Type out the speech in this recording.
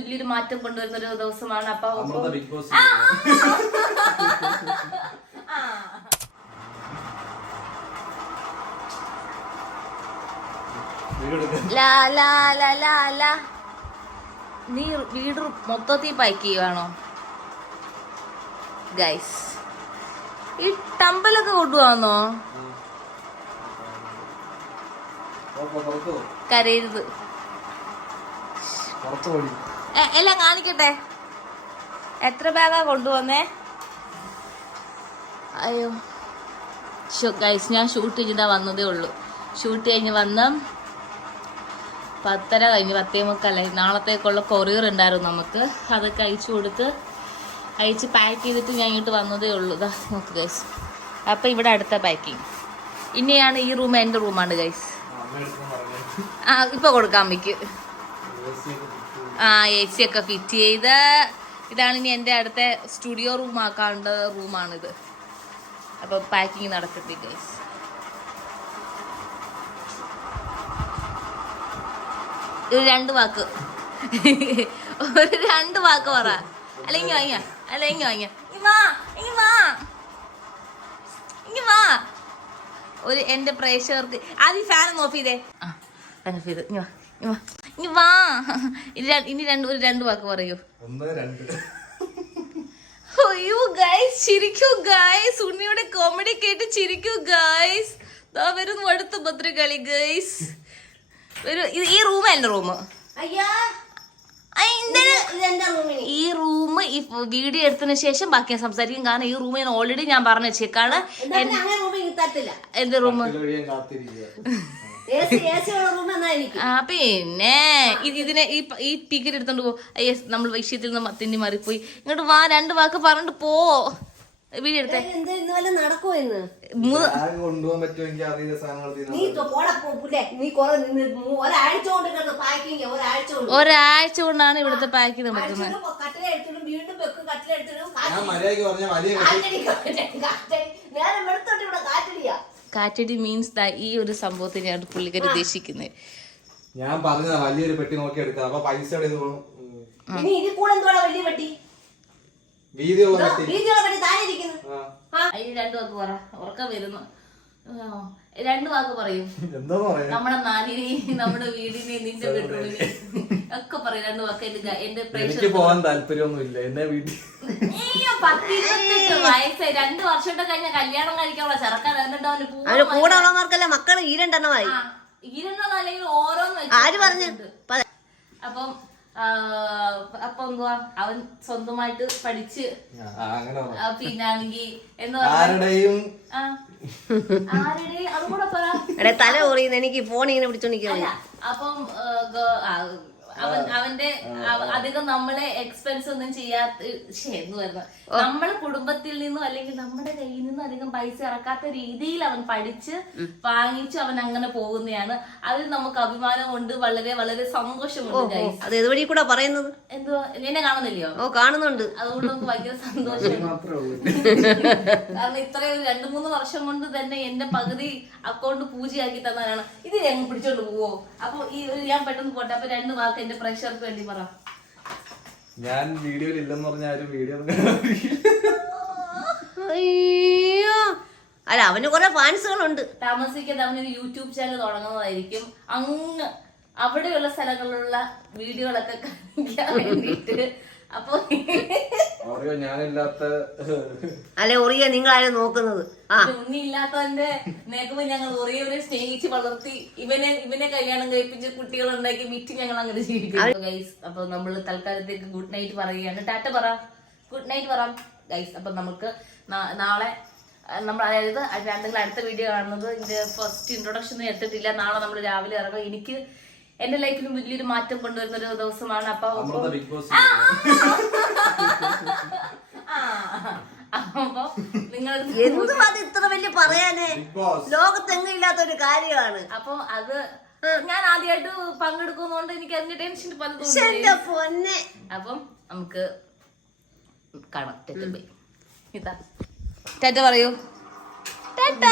വലിയൊരു മാറ്റം കൊണ്ടുവരുന്ന ഒരു ദിവസമാണ് അപ്പൊ നീ വീട് മൊത്തത്തിൽ പാക്ക് ചെയ്യുവാണോ? ഗൈസ് ഈ ടമ്പലൊക്കെ കൊണ്ടുപോവാന്നോ? കരയരുത്. പുറത്തു പോയി. എല്ലാം കാണിക്കട്ടെ? എത്ര ബാഗാ കൊണ്ടുവന്നേ? അയ്യോ. ഗൈസ് ഞാൻ ഷൂട്ട് കഴിഞ്ഞിട്ടാ വന്നതേ ഉള്ളൂ. ഷൂട്ട് കഴിഞ്ഞ് വന്ന് പത്തര കഴിഞ്ഞ് പത്തേ മുക്കാലായി. നാളത്തേക്കുള്ള കൊറിയർ ഉണ്ടായിരുന്നു നമുക്ക്. അതൊക്കെ അയച്ചു കൊടുത്ത് അയച്ച് പാക്ക് ചെയ്തിട്ട് ഞാൻ ഇങ്ങോട്ട് വന്നതേ ഉള്ളൂ. ഇതാ നോക്ക് ഗൈസ് അപ്പം ഇവിടെ അടുത്ത പാക്കിങ് ഇനിയാണ് ഈ റൂം എന്റെ റൂമാണ് ഗൈസ് ആ ഇപ്പൊ കൊടുക്കാം അമ്മയ്ക്ക്. ആ എ സി ഒക്കെ ഫിറ്റ് ചെയ്ത് ഇതാണ് ഇനി എന്റെ അടുത്ത സ്റ്റുഡിയോ റൂം ആക്കാണ്ട റൂമാണിത് അപ്പൊ പാക്കിങ് നടക്കട്ടെ ഗൈസ് ഒരു രണ്ട് വാക്ക്. ഒരു രണ്ട് വാക്ക് പറ. അല്ലെങ്കിൽ വാങ്ങിയ അല്ലെങ്കിൽ വാങ്ങിയ. വാ ഒരു എന്റെ പ്രേക്ഷകർക്ക്. ആദ്യം ഫാൻ ഓഫ് ചെയ്തേ. ആ ഓഫ് ചെയ്ത്. ഇനി വാ ഇനി വാ. ഇങ്ങ് വാ. ഇനി രണ്ട് ഒരു രണ്ട് വാക്ക് പറയൂ. ഒന്ന് രണ്ട്. അയ്യോ ഗൈസ് ചിരിക്കൂ ഗൈസ്. ഉണ്ണിയുടെ കോമഡി കേട്ട് ചിരിക്കൂ ഗൈസ്. ദാ വരുന്നു അടുത്ത ഭദ്രകളി ഗൈസ്. ഒരു ഈ റൂം എന്റെ റൂം ഈ റൂം ഈ വീഡിയോ എടുത്തതിന് ശേഷം ബാക്കി ഞാൻ സംസാരിക്കും. കാരണം ഈ റൂം ഞാൻ ഓൾറെഡി ഞാൻ പറഞ്ഞു വെച്ചേക്കാണ്. എന്റെ റൂം ആ പിന്നെ ഇതിനെ ഈ ഈ ടിക്കറ്റ് എടുത്തോണ്ട് പോ. നമ്മൾ വിഷയത്തിൽ നിന്ന് തിന്നി മാറിപ്പോയി. ഇങ്ങോട്ട് വാ രണ്ട് വാക്ക് പറഞ്ഞിട്ട് പോ. ഒരാഴ്ച കൊണ്ട് കിടന്ന് പാക്കിങ് ഒരാഴ്ച കൊണ്ട്. ഒരാഴ്ച കൊണ്ടാണ് ഇവിടുത്തെ പാക്കിങ് നടക്കുന്നത് ആഴ്ചയിലും കട്ടില എടുത്തിടും വീണ്ടും വെക്കും കട്ടില എടുത്തിടും ഞാൻ മര്യാദയ്ക്ക് പറഞ്ഞ വലിയ വെളുത്തോട്ട് ഇവിടെ കാറ്റടിയാ. കാറ്റടി മീൻസ് ദ ഈ ഒരു സംഭവത്തിനെയാണ് പുള്ളിക്കാർ ഉദ്ദേശിക്കുന്നത് ഞാൻ പറഞ്ഞതാ വലിയൊരു പെട്ടി നോക്കി എടുക്കാം അപ്പൊ പൈസ രണ്ടു വാക്ക് പറയും. നമ്മുടെ നാടിനെ നമ്മുടെ വീടിനെ നിന്റെ ബെഡ്റൂമിനെ ഒക്കെ പറയുന്നു രണ്ട് എന്റെ എന്റെ എനിക്ക് പോവാൻ പോകാൻ താല്പര്യമൊന്നുമില്ല. എന്നെ വീട്ടിൽ വയസ്സായി രണ്ട് വർഷം കഴിഞ്ഞ കല്യാണം കഴിക്കാനുള്ള ചെറുക്കാൻ എന്നിട്ട് അവന് അവന് പൂർണമായി- കൂടെ ഉള്ളവർക്കല്ല മക്കൾ ഈ രണ്ടെണ്ണമായി അല്ലെങ്കിൽ ഓരോന്ന് ആര് പറഞ്ഞു? അപ്പം അപ്പൊ എന്തുവാ? അവൻ സ്വന്തമായിട്ട് പഠിച്ച് പിന്നാണെങ്കി എന്ന് പറഞ്ഞ ആരുടെയും തല ഓറിയുന്ന എനിക്ക് ഫോൺ ഇങ്ങനെ പിടിച്ചോണ്ടിരിക്കുന്നു അപ്പം അവൻ അവന്റെ അവ- അധികം നമ്മളെ എക്സ്പെൻസ് ഒന്നും ചെയ്യാത്ത എന്ന് പറയുന്നത്. നമ്മളെ കുടുംബത്തിൽ നിന്നും അല്ലെങ്കിൽ നമ്മുടെ കയ്യിൽ നിന്നും അധികം പൈസ ഇറക്കാത്ത രീതിയിൽ അവൻ പഠിച്ച് വാങ്ങിച്ച് അവൻ അങ്ങനെ പോകുന്നതാണ് അതിൽ നമുക്ക് അഭിമാനം അഭിമാനമുണ്ട് വളരെ വളരെ സന്തോഷമുണ്ട്. അത് കൂടെ പറയുന്നത്? എന്തുവാ? എന്നെ കാണുന്നില്ലയോ? ഓ കാണുന്നുണ്ട്. അതുകൊണ്ട് നമുക്ക് ഭയങ്കര സന്തോഷം. മാത്രമേ ഉള്ളൂ. കാരണം ഇത്രയും രണ്ടു മൂന്ന് വർഷം കൊണ്ട് തന്നെ എന്റെ പകുതി അക്കൗണ്ട് പൂജയാക്കി തന്നതാണ് ഇത് ഞങ്ങൾ പിടിച്ചോണ്ട് പോവോ? അപ്പൊ ഈ ഞാൻ പെട്ടെന്ന് പോട്ടെ. അപ്പൊ രണ്ട് വാക്ക് എന്റെ പ്രഷർക്ക് വേണ്ടി പറ. ഞാൻ വീഡിയോയിൽ ഇല്ലെന്ന് പറഞ്ഞ ആരും വീഡിയോ അയ്യോ. അല്ല അവന് കുറെ ഫാൻസുകളുണ്ട്. താമസിക്കാതെ അവനൊരു യൂട്യൂബ് ചാനൽ തുടങ്ങുന്നതായിരിക്കും. അങ്ങ് അവിടെയുള്ള സ്ഥലങ്ങളിലുള്ള വീഡിയോകളൊക്കെ കാണിക്കാൻ വേണ്ടിയിട്ട്. അപ്പൊ അറിയോ ഞാനില്ലാത്ത അല്ലെ ഒറിയ നിങ്ങളാരും നോക്കുന്നത്. ആ. ഇല്ലാത്തവന്റെ നേക്കുമ്പോ ഞങ്ങൾ ഒറിയവരെ സ്നേഹിച്ച് വളർത്തി ഇവനെ ഇവനെ കല്യാണം കഴിപ്പിച്ച് കുട്ടികൾ ഉണ്ടാക്കി വിറ്റ് ഞങ്ങൾ അങ്ങനെ ജീവിക്കും ഗൈസ് അപ്പൊ നമ്മൾ തൽക്കാലത്തേക്ക് ഗുഡ് നൈറ്റ് പറയുകയാണ്. ടാറ്റ പറ. ഗുഡ് നൈറ്റ് പറ ഗൈസ് അപ്പൊ നമുക്ക് നാളെ നമ്മൾ അതായത് രണ്ടെങ്കിലും അടുത്ത വീഡിയോ കാണുന്നത് ഇതിന്റെ ഫസ്റ്റ് ഇൻട്രൊഡക്ഷൻ ഒന്നും എത്തിയിട്ടില്ല. നാളെ നമ്മൾ രാവിലെ ഇറങ്ങും. എനിക്ക് എന്റെ ലൈഫിലും വലിയൊരു മാറ്റം കൊണ്ടുവരുന്ന ഒരു ദിവസമാണ്. അപ്പൊ നിങ്ങൾ എന്തും അത് ഇത്ര വലിയ പറയാനേ? ബിഗ് ബോസ് ലോകത്തെങ്ങും ഇല്ലാത്ത ഒരു കാര്യമാണ്. അപ്പൊ അത് ഞാൻ ആദ്യമായിട്ട് പങ്കെടുക്കുന്നോണ്ട് എനിക്ക് അതിന്റെ ടെൻഷൻ പലതും. എന്റെ പൊന്നെ. അപ്പം നമുക്ക് കാണാം ടെറ്റ ബൈ ഇതാ. ടാറ്റ പറയൂ. ടാറ്റ.